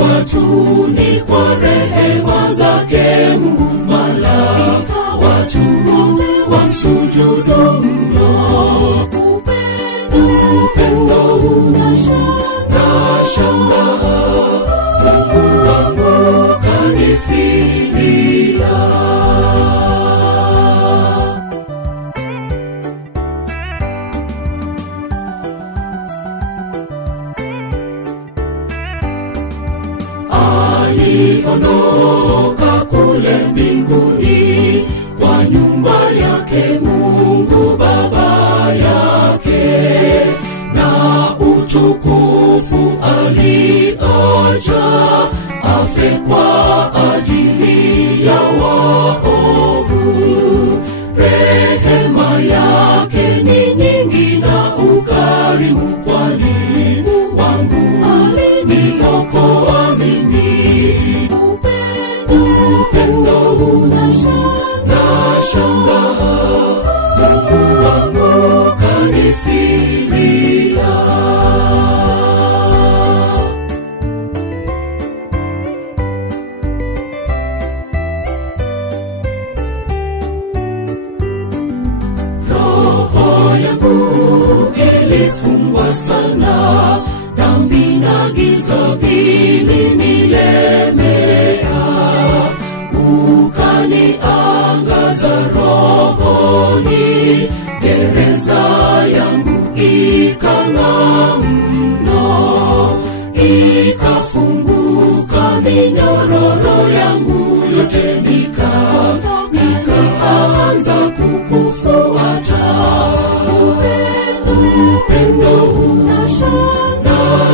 watu ni kwa rehema zake Mungu. Malaika watu wamsujudu mno. Upendo huu nashangaa, Mungu wangu kanifilia. Aliondoka kule mbinguni kwa nyumba yake Mungu Baba yake, na utukufu aliacha afe kwa ajili ya waovu. Rehema yake ni nyingi na ukarimu, kwani wangu aliniokoa mimi. Upendo huu nashangaa, Mungu wangu kanifilia. Roho yangu ilifungwa sana, dhambi na giza vilinilemea. Ukaniangaza rohoni, gereza yangu ikang'aa mno. Ikafunguka minyororo yangu yote, nikaanza kukufuata. Upendo huu nashangaa,